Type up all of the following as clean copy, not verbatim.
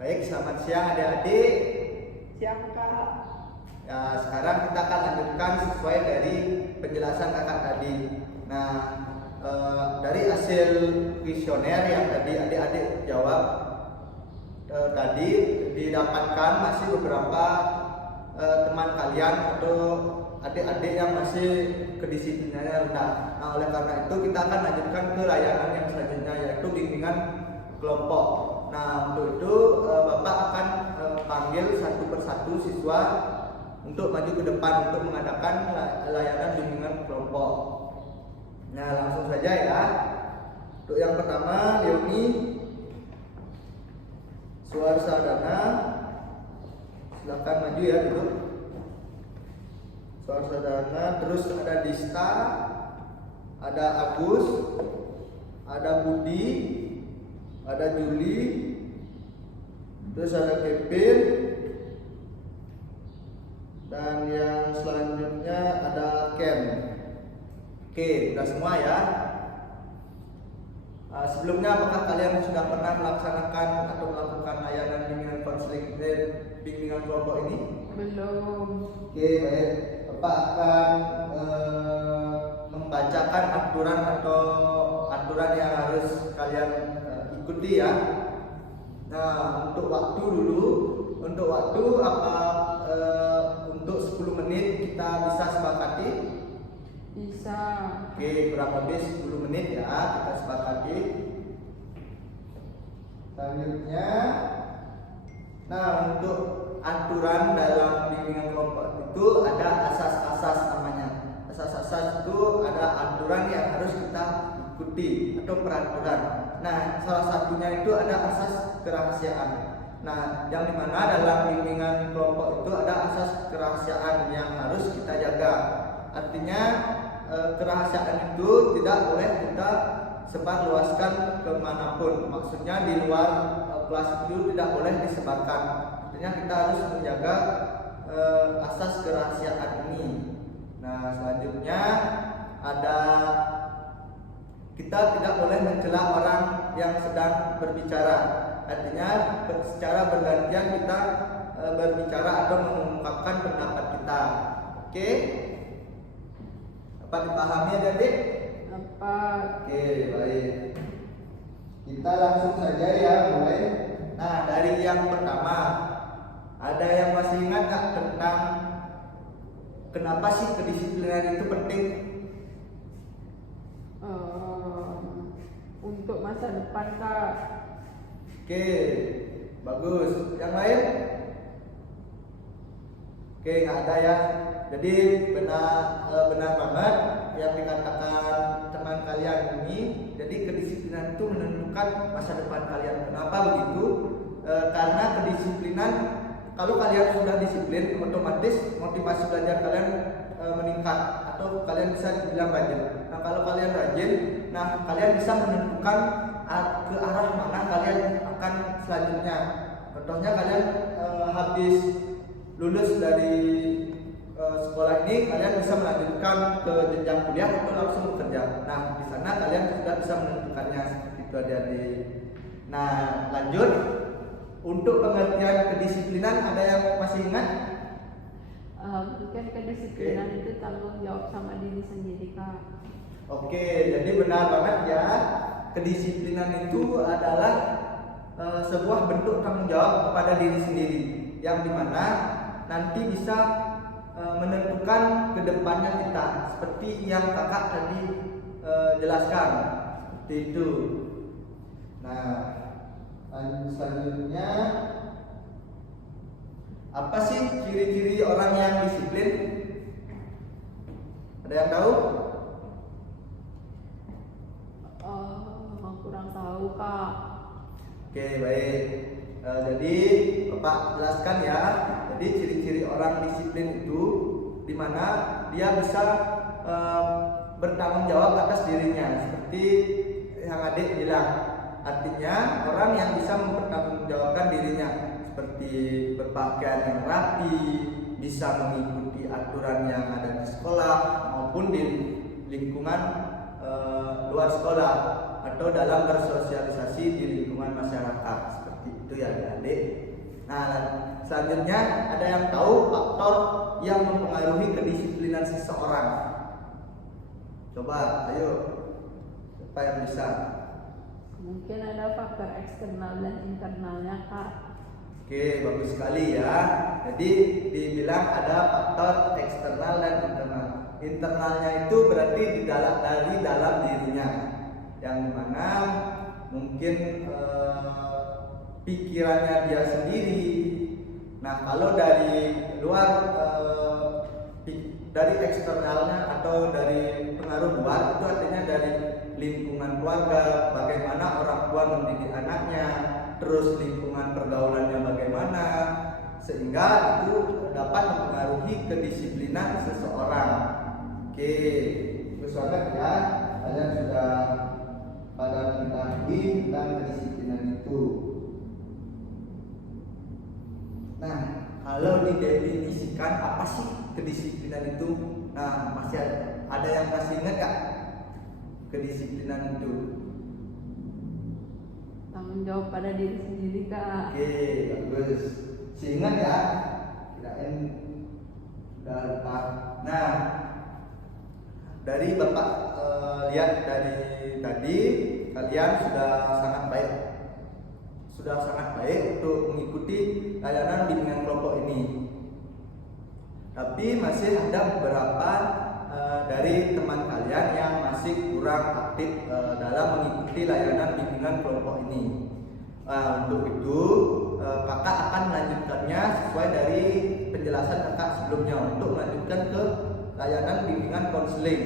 Baik, selamat siang adik-adik. Siang Kak. Ya, sekarang kita akan lanjutkan sesuai dari penjelasan kakak tadi. Nah, dari hasil kuesioner yang tadi adik-adik jawab tadi didapatkan masih beberapa teman kalian atau adik-adik yang masih kedisiplinannya rendah. Nah, oleh karena itu kita akan lanjutkan ke layanan yang selanjutnya, yaitu bimbingan kelompok. Nah, untuk itu Bapak akan panggil satu persatu siswa untuk maju ke depan untuk mengadakan layanan bimbingan kelompok. Nah, langsung saja ya. Untuk yang pertama, Leoni Suarsadana, silakan maju ya dulu. Suarsadana, terus ada Dista, ada Agus, ada Budi, ada Juli, terus ada Kevin, dan yang selanjutnya ada Ken. Oke, udah semua ya. Sebelumnya apakah kalian sudah pernah melaksanakan atau melakukan layanan bimbingan konseling bimbingan kelompok ini? Belum. Oke, baik. Bapak akan membacakan aturan atau aturan yang harus kalian ikuti ya. Nah, untuk waktu dulu, untuk waktu untuk 10 menit kita bisa sepakati? Bisa. Oke, kurang lebih 10 menit ya kita sepakati. Selanjutnya, nah untuk aturan dalam bimbingan kelompok itu ada asas-asas namanya. Asas-asas itu ada aturan yang harus kita ikuti atau peraturan. Nah, salah satunya itu ada asas kerahasiaan. Nah, yang dimana dalam bimbingan kelompok itu ada asas kerahasiaan yang harus kita jaga. Artinya kerahasiaan itu tidak boleh kita sebarluaskan kemanapun. Maksudnya di luar kelas itu tidak boleh disebarkan. Artinya kita harus menjaga asas kerahasiaan ini. Nah, selanjutnya ada kita tidak boleh mencela orang yang sedang berbicara. Artinya secara bergantian kita berbicara atau mengungkapkan pendapat kita. Oke? Dapat dipahami adik? Dapat. Oke, baik. Kita langsung saja ya mulai. Nah, dari yang pertama, ada yang masih ingat nggak tentang kenapa sih kedisiplinan itu penting? Untuk masa depan Kak. Oke, bagus. Yang lain? Oke, nggak ada ya. Jadi benar banget yang dikatakan teman kalian ini. Jadi kedisiplinan itu menentukan masa depan kalian. Kenapa begitu? Karena kedisiplinan, kalau kalian sudah disiplin, otomatis motivasi belajar kalian meningkat atau kalian bisa dibilang rajin. Nah, kalau kalian rajin, nah kalian bisa menentukan ke arah mana kalian akan selanjutnya. Contohnya kalian habis lulus dari sekolah ini, kalian bisa melanjutkan ke jenjang kuliah atau langsung bekerja. Nah, di sana kalian sudah bisa menentukannya seperti itu adik-adik. Nah, lanjut. Untuk pengertian kedisiplinan ada yang masih ingat? Bukan kedisiplinan itu tanggung jawab sama diri sendiri Kak. Oke, jadi benar banget ya. Kedisiplinan itu adalah sebuah bentuk tanggung jawab kepada diri sendiri, yang dimana nanti bisa menentukan kedepannya kita, seperti yang kakak tadi jelaskan, seperti itu. Nah, selanjutnya, apa sih ciri-ciri orang yang disiplin? Ada yang tahu? Kurang tahu Kak. Oke, baik. Jadi Bapak jelaskan ya. Jadi ciri-ciri orang disiplin itu dimana dia bisa bertanggung jawab atas dirinya, seperti yang adik bilang. Artinya orang yang bisa mempertanggungjawabkan dirinya, seperti berpakaian yang rapi, bisa mengikuti aturan yang ada di sekolah maupun di lingkungan luar sekolah, atau dalam bersosialisasi di lingkungan masyarakat, seperti itu ya adik. Nah, selanjutnya ada yang tahu faktor yang mempengaruhi kedisiplinan seseorang? Coba, ayo, siapa yang bisa? Mungkin ada faktor eksternal dan internalnya, Kak. Oke, bagus sekali ya. Jadi dibilang ada faktor eksternal dan internal. Internalnya itu berarti dari dalam dirinya, yang dimana mungkin pikirannya dia sendiri. Nah, kalau dari luar, dari eksternalnya atau dari pengaruh luar, itu artinya dari lingkungan keluarga, bagaimana orang tua mendidik anaknya, terus lingkungan pergaulannya bagaimana, sehingga itu dapat mempengaruhi kedisiplinan seseorang. Oke, terus ya, kalian sudah pada mengetahui tentang kedisiplinan itu. Nah, kalau didefinisikan apa sih kedisiplinan itu? Nah, masih ada yang masih ingat gak kedisiplinan itu? Tanggung jawab pada diri sendiri, Kak. Oke, bagus. Ingat ya? Kirain sudah lupa. Nah, dari Bapak lihat dari tadi, kalian sudah sangat baik. Sudah sangat baik untuk mengikuti layanan bimbingan kelompok ini. Tapi masih ada beberapa dari teman kalian yang masih kurang aktif dalam mengikuti layanan bimbingan kelompok ini. Untuk itu kakak akan melanjutkannya sesuai dari penjelasan kakak sebelumnya untuk melanjutkan ke layanan bimbingan konseling.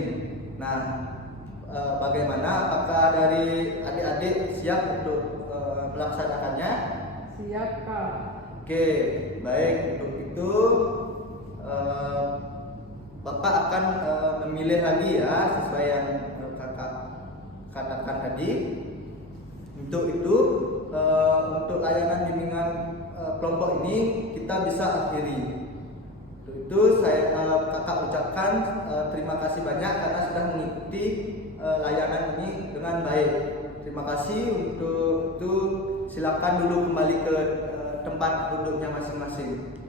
Nah, bagaimana? Apakah dari adik-adik siap untuk melaksanakannya? Siap, Kak. Oke, baik. Untuk itu Bapak akan memilih lagi ya sesuai yang kakak katakan tadi. Untuk itu untuk layanan bimbingan kelompok ini kita bisa akhiri. Untuk itu saya kakak ucapkan terima kasih banyak karena sudah mengikuti layanan ini dengan baik. Terima kasih. Untuk itu silakan dulu kembali ke tempat duduknya masing-masing.